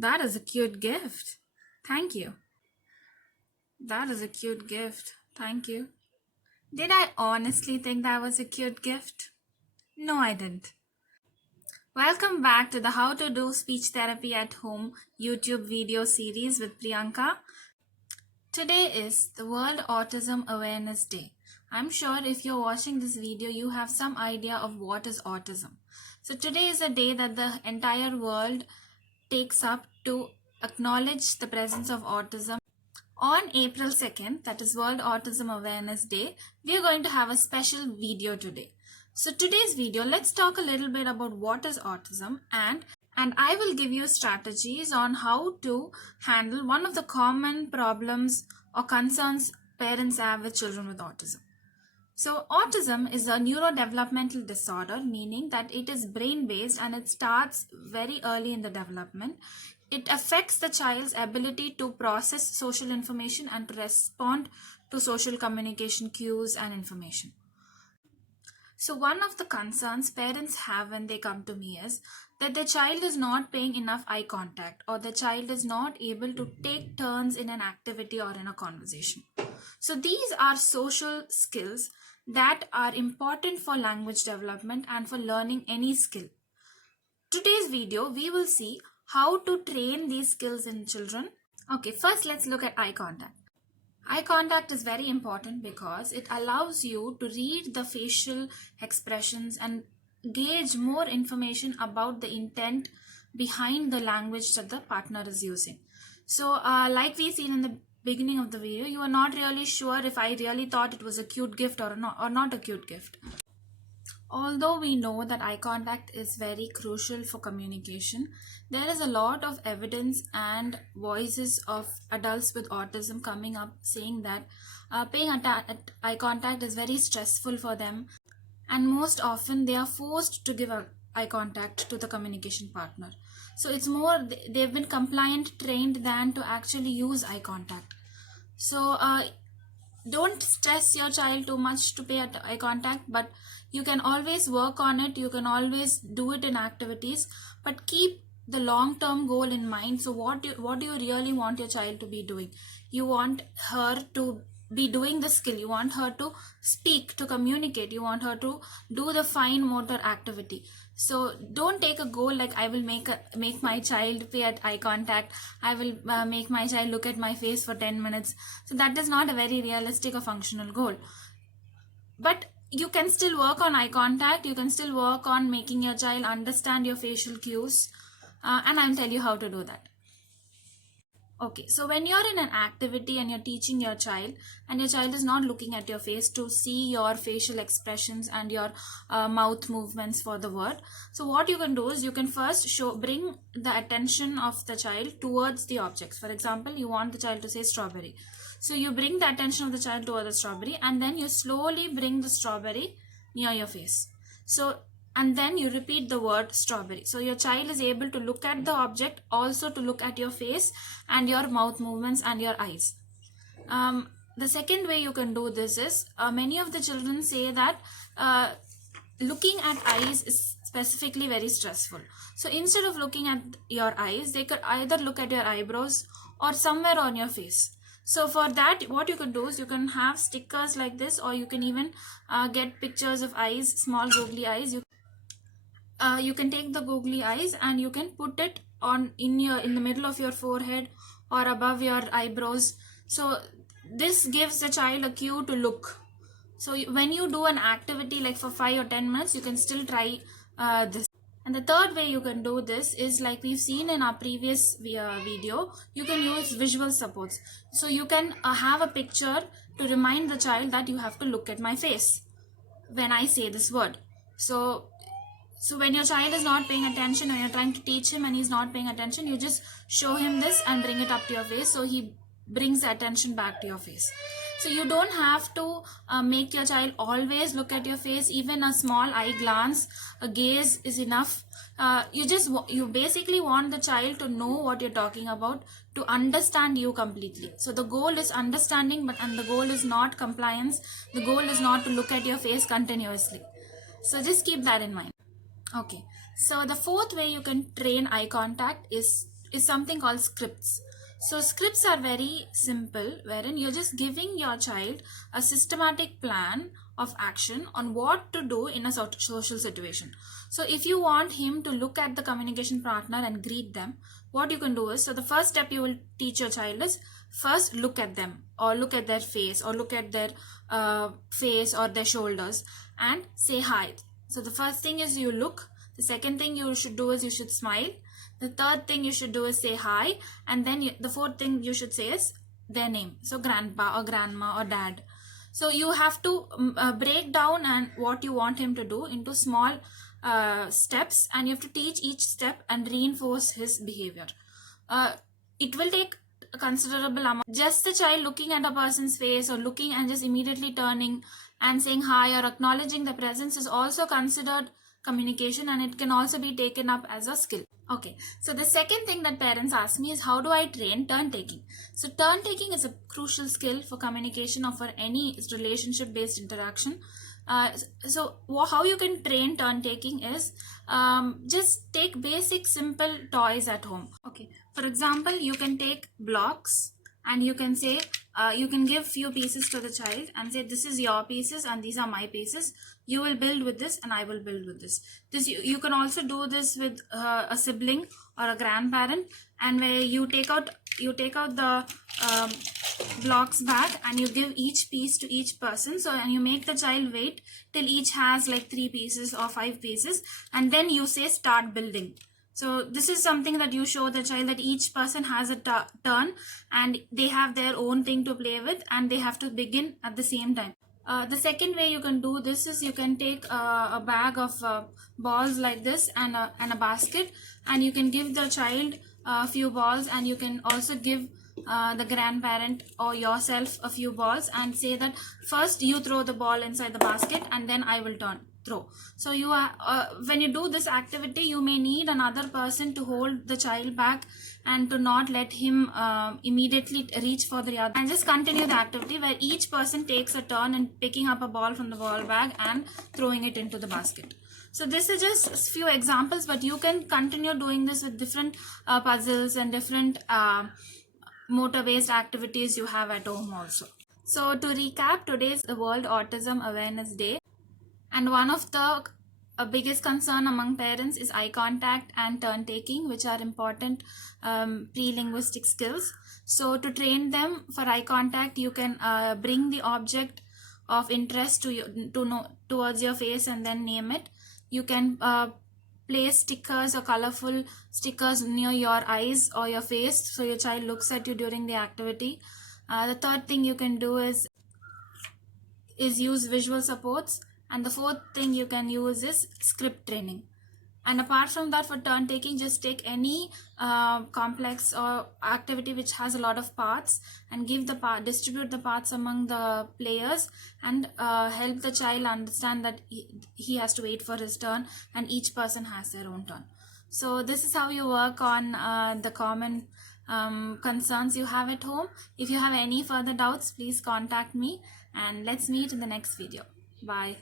That is a cute gift. Thank you. That is a cute gift. Thank you. Did I honestly think that was a cute gift? No, I didn't. Welcome back to the How to Do Speech Therapy at Home YouTube video series with Priyanka. Today is the World Autism Awareness Day. I'm sure if you're watching this video, you have some idea of what is autism. So today is a day that the entire world takes up to acknowledge the presence of autism. On April 2nd, that is World Autism Awareness Day, we are going to have a special video today. So today's video, let's talk a little bit about what is autism and I will give you strategies on how to handle one of the common problems or concerns parents have with children with autism. So autism is a neurodevelopmental disorder, meaning that it is brain-based and it starts very early in the development. It affects the child's ability to process social information and to respond to social communication cues and information. So one of the concerns parents have when they come to me is that their child is not paying enough eye contact or the child is not able to take turns in an activity or in a conversation. So these are social skills that are important for language development and for learning any skill. Today's video, we will see how to train these skills in children. Okay, first let's look at eye contact. Eye contact is very important because it allows you to read the facial expressions and gauge more information about the intent behind the language that the partner is using. So like we seen in the beginning of the video, you are not really sure if I really thought it was a cute gift or not a cute gift. Although we know that eye contact is very crucial for communication, there is a lot of evidence and voices of adults with autism coming up saying that paying eye contact is very stressful for them, and most often they are forced to give eye contact to the communication partner. So it's more they've been compliant trained than to actually use eye contact. So don't stress your child too much to pay eye contact, but you can always work on it. You can always do it in activities, but keep the long-term goal in mind. So what do you really want your child to be doing? You want her to be doing the skill. You want her to speak, to communicate. You want her to do the fine motor activity. So don't take a goal like I will make my child pay at eye contact. I will make my child look at my face for 10 minutes. So that is not a very realistic or functional goal. But you can still work on eye contact. You can still work on making your child understand your facial cues. And I'll tell you how to do that. Okay, so when you're in an activity and you're teaching your child and your child is not looking at your face to see your facial expressions and your mouth movements for the word, so what you can do is you can first bring the attention of the child towards the objects. For example, you want the child to say strawberry. So you bring the attention of the child toward the strawberry and then you slowly bring the strawberry near your face. And then you repeat the word strawberry. So your child is able to look at the object, also to look at your face and your mouth movements and your eyes. The second way you can do this is, many of the children say that looking at eyes is specifically very stressful. So instead of looking at your eyes, they could either look at your eyebrows or somewhere on your face. So for that, what you can do is you can have stickers like this, or you can even get pictures of eyes, small googly eyes. You can take the googly eyes and you can put it on in the middle of your forehead or above your eyebrows. So this gives the child a cue to look. So when you do an activity like for 5 or 10 minutes, you can still try this. And the third way you can do this is, like we've seen in our previous video, you can use visual supports. So you can have a picture to remind the child that you have to look at my face when I say this word. So when your child is not paying attention, when you're trying to teach him and he's not paying attention, you just show him this and bring it up to your face, so he brings the attention back to your face. So you don't have to make your child always look at your face. Even a small eye glance, a gaze is enough. You basically want the child to know what you're talking about, to understand you completely. So the goal is understanding, and the goal is not compliance. The goal is not to look at your face continuously. So just keep that in mind. Okay, so the fourth way you can train eye contact is is something called scripts. So scripts are very simple, wherein you're just giving your child a systematic plan of action on what to do in a social situation. So if you want him to look at the communication partner and greet them, what you can do is, so the first step you will teach your child is, first look at them, or look at their face, or look at their face or their shoulders, and say hi. So the first thing is you look. The second thing you should do is you should smile. The third thing you should do is say hi. And then the fourth thing you should say is their name. So grandpa or grandma or dad. So you have to break down and what you want him to do into small steps, and you have to teach each step and reinforce his behavior. It will take a considerable amount. Just the child looking at a person's face, or looking and just immediately turning and saying hi or acknowledging the presence, is also considered communication, and it can also be taken up as a skill. Okay, so the second thing that parents ask me is, how do I train turn taking? So turn taking is a crucial skill for communication or for any relationship based interaction. So how you can train turn taking is, just take basic simple toys at home. Okay, for example, you can take blocks, and you can say, you can give few pieces to the child and say, this is your pieces and these are my pieces. You will build with this and I will build with this. You can also do this with a sibling or a grandparent, and where you take out the blocks back, and you give each piece to each person. So, and you make the child wait till each has like 3 pieces or 5 pieces, and then you say start building. So this is something that you show the child, that each person has a turn and they have their own thing to play with, and they have to begin at the same time. The second way you can do this is, you can take a bag of balls like this, and a basket, and you can give the child a few balls, and you can also give the grandparent or yourself a few balls, and say that first you throw the ball inside the basket and then I will throw. So you are when you do this activity, you may need another person to hold the child back and to not let him immediately reach for the other, and just continue the activity where each person takes a turn in picking up a ball from the ball bag and throwing it into the basket. So this is just a few examples, but you can continue doing this with different puzzles and different motor based activities you have at home also. So to recap, today is the World Autism Awareness Day, and one of the biggest concern among parents is eye contact and turn taking, which are important pre-linguistic skills. So to train them for eye contact, you can bring the object of interest towards your face and then name it. You can place stickers or colorful stickers near your eyes or your face, so your child looks at you during the activity. The third thing you can do is use visual supports, and the fourth thing you can use is script training. And apart from that, for turn taking, just take any complex or activity which has a lot of parts, and distribute the parts among the players, and help the child understand that he has to wait for his turn, and each person has their own turn. So this is how you work on the common concerns you have at home. If you have any further doubts, please contact me, and let's meet in the next video. Bye.